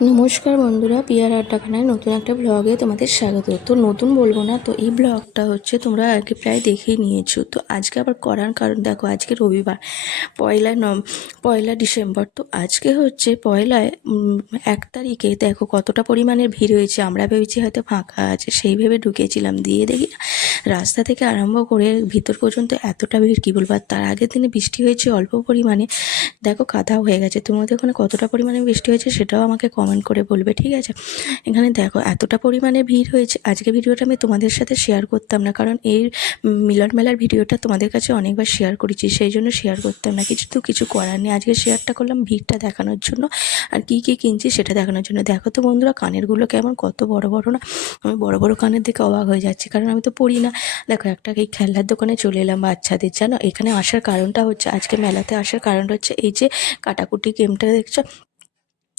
নমস্কার বন্ধুরা, পিয়ার আড্ডাখানায় নতুন একটা ব্লগে তোমাদের স্বাগত। তো নতুন বলব না, তো এই ব্লগটা হচ্ছে তোমরা আগে প্রায় দেখেই নিয়েছো। তো আজকে আবার করার কারণ, দেখো আজকে রবিবার, পয়লা নম, পয়লা ডিসেম্বর। তো আজকে হচ্ছে পয়লায় এক তারিখে দেখো কতটা পরিমাণের ভিড় হয়েছে। আমরা ভেবেছি হয়তো ফাঁকা আছে, সেই ভেবে ঢুকেছিলাম। দিয়ে দেখি রাস্তা থেকে আরম্ভ করে ভিতর পর্যন্ত এতটা ভিড়, কী বলব? আর তার আগের দিনে বৃষ্টি হয়েছে অল্প পরিমাণে। দেখো কাদা হয়ে গেছে। তোমাদের ওখানে কতটা পরিমাণে বৃষ্টি হয়েছে সেটাও আমাকে কমেন্ট করে বলবে, ঠিক আছে? এখানে দেখো, এতটা পরিমাণে ভিড় হয়েছে, আজকে ভিডিওটা আমি তোমাদের সাথে শেয়ার করতাম না, কারণ এই মিলন মেলার ভিডিওটা তোমাদের কাছে অনেকবার শেয়ার করেছি, সেই জন্য শেয়ার করতাম না। কিছু তো কিছু করার নেই, আজকে শেয়ারটা করলাম ভিড়টা দেখানোর জন্য। আর কী কী কিনছি সেটা দেখানোর জন্য। দেখো তো বন্ধুরা কানেরগুলো কেমন, কত বড় বড় না, আমি বড় বড় কানের দিকে অবাক হয়ে যাচ্ছি, কারণ আমি তো পড়ি না। দেখো, একটা এই খেলনার দোকানে চলে এলাম বাচ্চাদের, জানো? এখানে আসার কারণটা হচ্ছে, আজকে মেলাতে আসার কারণটা হচ্ছে, এই যে কাটাকুটি গেমটা দেখছ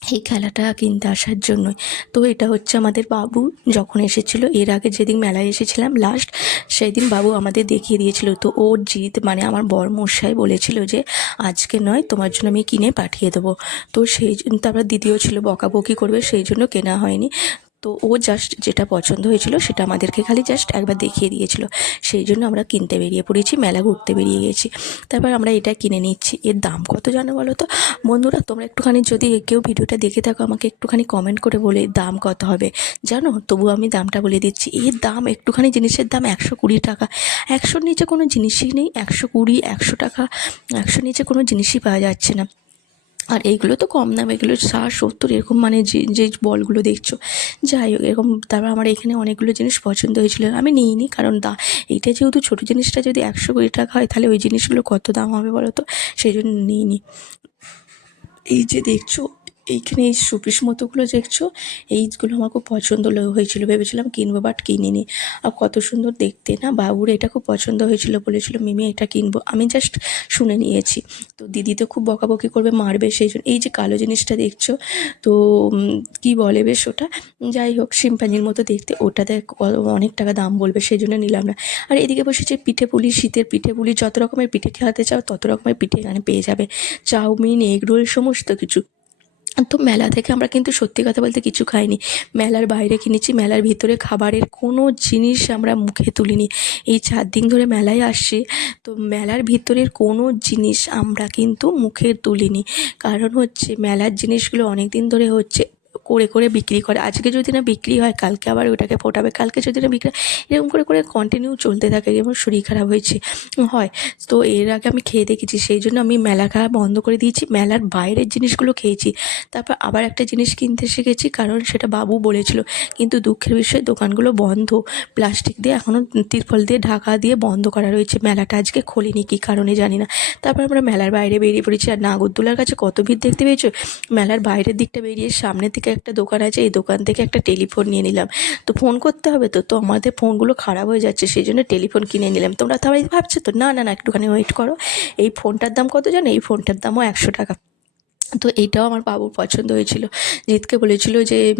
এই খেলাটা কিনতে আসার জন্যই। তো এটা হচ্ছে আমাদের বাবু যখন এসেছিল, এর আগে যেদিন মেলায় এসেছিলাম লাস্ট সেই দিন বাবু আমাদের দেখিয়ে দিয়েছিল। তো ওর জিত মানে আমার বর মশাই বলেছিল যে, আজকে নয়, তোমার জন্য আমি কিনে পাঠিয়ে দেবো। তো সেই জন্য তারপর দিদিও ছিল বকাবকি করবে, সেই জন্য কেনা হয়নি। তো ও জাস্ট যেটা পছন্দ হয়েছিল সেটা আমাদেরকে খালি জাস্ট একবার দেখিয়ে দিয়েছিল। সেই জন্য আমরা কিনতে বেরিয়ে পড়েছি, মেলা ঘুরতে বেরিয়ে গেছি। তারপর আমরা এটা কিনে নিচ্ছি। এর দাম কত জানো বলো তো? বন্ধুরা, তোমরা একটুখানি যদি কেউ ভিডিওটা দেখে থাকো, আমাকে একটুখানি কমেন্ট করে বলে দাম কত হবে। জানো? তবু আমি দামটা বলে দিচ্ছি। এর দাম, একটুখানি জিনিসের দাম একশো কুড়ি টাকা। একশোর নিচে কোনো জিনিসই নেই। একশো কুড়ি, একশো টাকা, একশোর নিচে কোনো জিনিসই পাওয়া যাচ্ছে না। আর এইগুলো তো কম দাম, এগুলো ষাট, সত্তর, এরকম মানে যে যে বলগুলো দেখছ। যাই হোক, এরকম তারপর আমার এখানে অনেকগুলো জিনিস পছন্দ হয়েছিল। আমি নিইনি কারণ দা, এইটা যেহেতু ছোটো জিনিসটা যদি একশো কুড়ি টাকা হয়, তাহলে ওই জিনিসগুলো কত দাম হবে বলো তো? সেই জন্য নিইনি। এই যে দেখছ এইখানে এই সুপিস মতোগুলো দেখছ? এইগুলো আমার খুব পছন্দ হয়েছিল, ভেবেছিলাম কিনবো বাট কিনিনি। আর কত সুন্দর দেখতে না? বাবুর এটা খুব পছন্দ হয়েছিল, বলেছিল, মিমি, এটা কিনবো। আমি জাস্ট শুনে নিয়েছি। তো দিদি তো খুব বকাবকি করবে, মারবে সেই জন্য। এই যে কালো জিনিসটা দেখছ, তো কি বলে বেশ ওটা? যাই হোক, শিম্পাঞ্জির মতো দেখতে। ওটাতে অনেক টাকা দাম বলবে, সেই জন্য নিলাম না। আর এদিকে বসেছে পিঠে পুলি, শীতের পিঠে পুলি, যত রকমের পিঠে খেতে চাও, তত রকমের পিঠে এখানে পেয়ে যাবে। চাউমিন, এগ রোল, সমস্ত কিছু। তো মেলা থেকে আমরা কিন্তু সত্যি কথা বলতে কিছু খাইনি। মেলার বাইরে কিনেছি, মেলার ভিতরে খাবারের কোনো জিনিস আমরা মুখে তুলিনি। এই চার দিন ধরে মেলায় আসছি, তো মেলার ভিতরের কোনো জিনিস আমরা কিন্তু মুখে তুলিনি। কারণ হচ্ছে মেলার জিনিসগুলো অনেক দিন ধরে হচ্ছে করে করে বিক্রি করে। আজকে যদি না বিক্রি হয়, কালকে আবার ওটাকে ফোটাবে। কালকে যদি না বিক্রি এরকম করে করে কন্টিনিউ চলতে থাকে যেমন শরীর খারাপ হয়েছে। হয়। তো এর আগে আমি খেয়ে দেখেছি, সেই জন্য আমি মেলা খাওয়া বন্ধ করে দিয়েছি। মেলার বাইরের জিনিসগুলো খেয়েছি। তারপর আবার একটা জিনিস কিনতে শিখেছি, কারণ সেটা বাবু বলেছিল। কিন্তু দুঃখের বিষয়, দোকানগুলো বন্ধ। প্লাস্টিক দিয়ে এখনও তিরপল দিয়ে ঢাকা দিয়ে বন্ধ করা রয়েছে। মেলাটা আজকে খোলেনি, কী কারণে জানি না। তারপর আমরা মেলার বাইরে বেরিয়ে পড়েছি। আর নাগরদোলার কাছে কত ভিড় দেখতে পেয়েছ? মেলার বাইরের দিকটা বেরিয়ে সামনের দিকে একটা দোকান আছে, এই দোকান থেকে একটা টেলিফোন নিয়ে নিলাম। তো ফোন করতে হবে তো তো আমাদের ফোনগুলো খারাপ হয়ে যাচ্ছে, সেই জন্য টেলিফোন কিনে নিলাম। তোমরা তাহলে ভাবছ তো, না না না, একটুখানি ওয়েট করো। এই ফোনটার দাম কত জানো? এই ফোনটার দামও একশো টাকা। তো এইটাও আমার বাবুর পছন্দ হয়েছিল। জিৎকে বলেছিল যে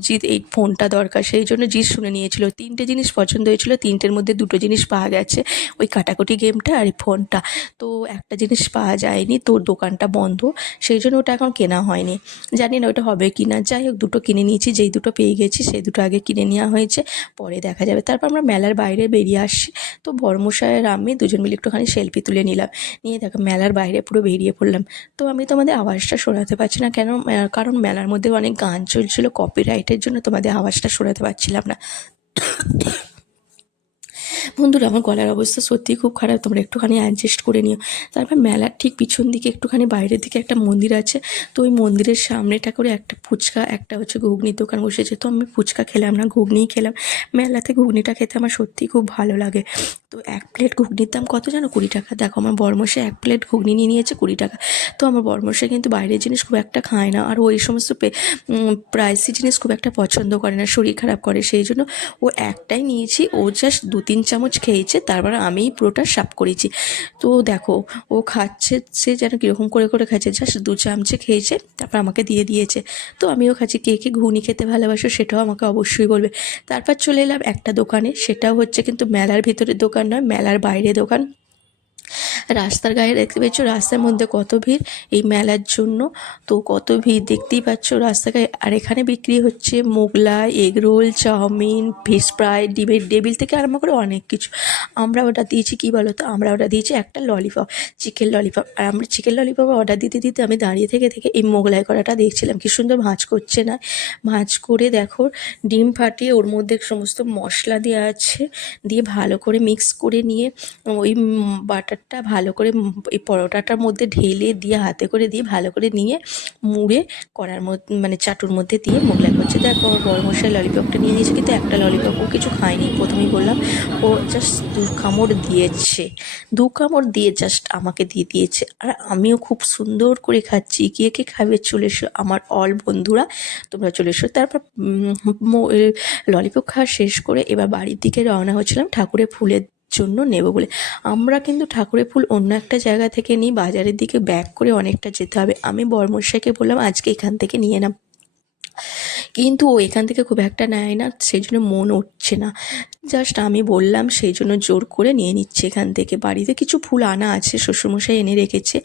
জিৎ এই ফোনটা দরকার। সেই জন্য জিৎ শুনে নিয়েছিল। তিনটে জিনিস পছন্দ হয়েছিল, তিনটের মধ্যে দুটো জিনিস পাওয়া গেছে। ওই কাটাকুটি গেমটা আর এই ফোনটা। তো একটা জিনিস পাওয়া যায়নি, তো দোকানটা বন্ধ। সেই জন্য ওটা এখন কেনা হয়নি। জানি না ওটা হবে কি না যাই হোক, দুটো কিনে নিয়েছি। যেই দুটো পেয়ে গেছি, সেই দুটো আগে কিনে নেওয়া হয়েছে। পরে দেখা যাবে। তারপর আমরা মেলার বাইরে বেরিয়ে আসছি। তো বর্মশায়ের আমি দুজন মিলে একটুখানি সেলফি তুলে নিলাম। নিয়ে দেখো, মেলার বাইরে পুরো বেরিয়ে পড়লাম। তো আমি তোমাদের আওয়াজটা শোনাতে পারছি না কেন কারণ মেলার মধ্যে অনেক গান চলছিল কপিরাইটের জন্য তোমাদের আওয়াজটা শোনাতে পারছিলাম না। বন্ধুরা, আমার গলার অবস্থা সত্যিই খুব খারাপ, তোমরা একটুখানি অ্যাডজাস্ট করে নিও। তারপর মেলার ঠিক পিছন দিকে, একটুখানি বাইরের দিকে একটা মন্দির আছে, তো ওই মন্দিরের সামনেটা করে একটা ফুচকা, একটা হচ্ছে ঘুগনির দোকান বসেছে, তো আমি ফুচকা খেলাম না, ঘুগনিই খেলাম। মেলাতে ঘুগনিটা খেতে আমার সত্যিই খুব ভালো লাগে। তো এক প্লেট ঘুগনির দাম কত জানো? কুড়ি টাকা। দেখো, আমার বরমশাই এক প্লেট ঘুগনি নিয়ে নিয়েছে কুড়ি টাকা। তো আমার বরমশাই কিন্তু বাইরের জিনিস খুব একটা খায় না। আর ওই সমস্ত প্রাইসি জিনিস খুব একটা পছন্দ করে না, শরীর খারাপ করে। সেই জন্য ও একটাই নিয়েছি। ও জাস্ট দু তিন চামচ খেয়েছে। তারপর আমিই পুরোটা সাফ করেছি। তো দেখো, ও খাচ্ছে, সে যেন কীরকম করে করে খাচ্ছে। জাস্ট দু চামচে খেয়েছে, তারপর আমাকে দিয়ে দিয়েছে। তো আমিও খাচ্ছি। কে কে ঘুগনি খেতে ভালোবাসো সেটাও আমাকে অবশ্যই বলবে। তারপর চলে এলাম একটা দোকানে। সেটাও হচ্ছে কিন্তু মেলার ভিতরের দোকান। নয় মেলার বাইরে দোকান। রাস্তার গায়ে দেখতে পাচ্ছ, রাস্তার মধ্যে কত ভিড় এই মেলার জন্য। তো কত ভিড় দেখতেই পাচ্ছ রাস্তা গায়ে। আর এখানে বিক্রি হচ্ছে Mughlai egg roll chow mein fish fry ডিমের ডেবিল থেকে আরম্ভ করে অনেক কিছু। আমরা ওটা দিয়েছি, কী বলো তো আমরা ওটা দিয়েছি একটা ললিপপ চিকেন ললিপপ আর আমরা চিকেন ললিপপ অর্ডার দিতে দিতে আমি দাঁড়িয়ে থেকে থেকে এই মোগলাই করাটা দেখছিলাম। কি সুন্দর ভাঁজ করছে না? ভাঁজ করে দেখো, ডিম ফাটিয়ে ওর মধ্যে সমস্ত মশলা দেওয়া আছে, দিয়ে ভালো করে মিক্স করে নিয়ে ওই বাটারটা করে এই পরোটাটার মধ্যে ঢেলে দিয়ে, হাতে করে দিয়ে ভালো করে নিয়ে মুড়ে কড়ার মধ্যে মানে চাটুর মধ্যে দিয়ে মোগলাই করছে দেখো আমার বড় মশাই ললিপপটা নিয়ে নিয়েছে, কিন্তু একটা ললিপপ ও কিছু খায়নি প্রথমেই বললাম, ও জাস্ট দু কামড় দিয়েছে। দু কামড় দিয়ে জাস্ট আমাকে দিয়ে দিয়েছে। আর আমিও খুব সুন্দর করে খাচ্ছি। কে কে খাবে চলে এসো। আমার অল বন্ধুরা, তোমরা চলে এসো। তারপর ললিপপ খাওয়া শেষ করে এবার বাড়ির দিকে রওনা হচ্ছিলাম ঠাকুরের ফুলের জন্য নেব বলে। আমরা কিন্তু ঠাকুরের ফুল অন্য একটা জায়গা থেকে নিই, বাজারের দিকে ব্যাক করে অনেকটা যেতে হবে। আমি বর্মশাইকে বললাম, আজকে এখান থেকে নিয়ে নাম। কিন্তু ও এখান থেকে খুব একটা নেয় না, সেই জন্য মন উঠছে না। জাস্ট আমি বললাম, সেই জন্য জোর করে নিয়ে নিচ্ছে এখান থেকে বাড়িতে। কিছু ফুল আনা আছে, শ্বশুরমশাই এনে রেখেছে।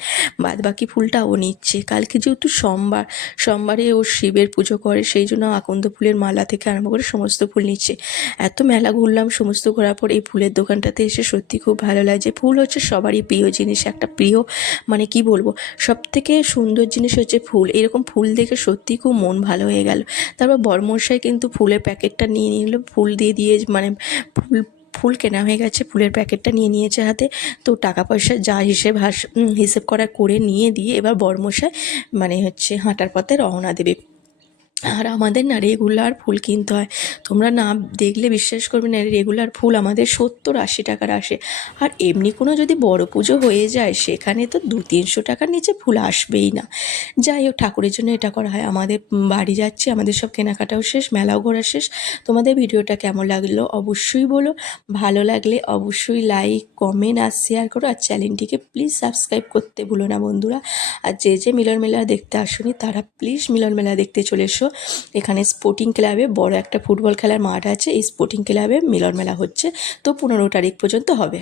বাদ বাকি ফুলটা ও নিচ্ছে। কালকে যেহেতু সোমবার, সোমবারে ও শিবের পুজো করে, সেই জন্য আকন্দ ফুলের মালা থেকে আরম্ভ করে সমস্ত ফুল নিচ্ছে। এত মেলা ঘুরলাম, সমস্ত ঘোরার পর এই ফুলের দোকানটাতে এসে সত্যি খুব ভালো লাগছে ফুল হচ্ছে সবারই প্রিয় জিনিস, একটা প্রিয় মানে কি বলব সব থেকে সুন্দর জিনিস হচ্ছে ফুল। এরকম ফুল দেখে সত্যি খুব মন ভালো হয়ে গেল। তারপর বর্মশাই কিন্তু ফুলের প্যাকেটটা নিয়ে নিল, ফুল দিয়ে দিয়ে মানে ফুল ফুল কেনা হয়ে গেছে, ফুলের প্যাকেটটা নিয়ে নিয়েছে হাতে। তো টাকা পয়সা যা হিসেব হাস হিসেব করা করে নিয়ে দিয়ে এবার বর্মশায় মানে হচ্ছে হাঁটার পথে রওনা দেবে। আর আমাদের না রেগুলার ফুল কিনতে হয়। তোমরা না দেখলে বিশ্বাস করবে না রেগুলার ফুল আমাদের সত্তর আশি টাকার আসে। আর এমনি কোনো যদি বড় পুজো হয়ে যায়, সেখানে তো দু তিনশো টাকার নিচে ফুল আসবেই না। যাই হোক, ঠাকুরের জন্য এটা করা হয়। আমাদের বাড়ি যাচ্ছে, আমাদের সব কেনাকাটাও শেষ, মেলাও ঘোরা শেষ। তোমাদের ভিডিওটা কেমন লাগল অবশ্যই বলো। ভালো লাগলে অবশ্যই লাইক কমেন্ট আর শেয়ার করো। আর চ্যানেলটিকে প্লিজ সাবস্ক্রাইব করতে ভুলো না বন্ধুরা। আর যে যে মিলন মেলা দেখতে আসুনি, তারা প্লিজ মিলন মেলা দেখতে চলে এসো। এখানে স্পোর্টিং ক্লাবে বড় একটা ফুটবল খেলার মাঠ আছে। এই স্পোর্টিং ক্লাবে মিলন মেলা হচ্ছে। তো পনেরো তারিখ পর্যন্ত হবে।